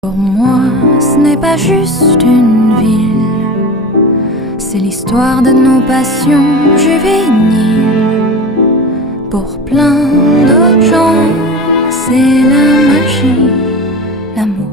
Pour moi, ce n'est pas juste une ville, c'est l'histoire de nos passions juvéniles. Pour plein d'autres gens, c'est la magie, l'amour.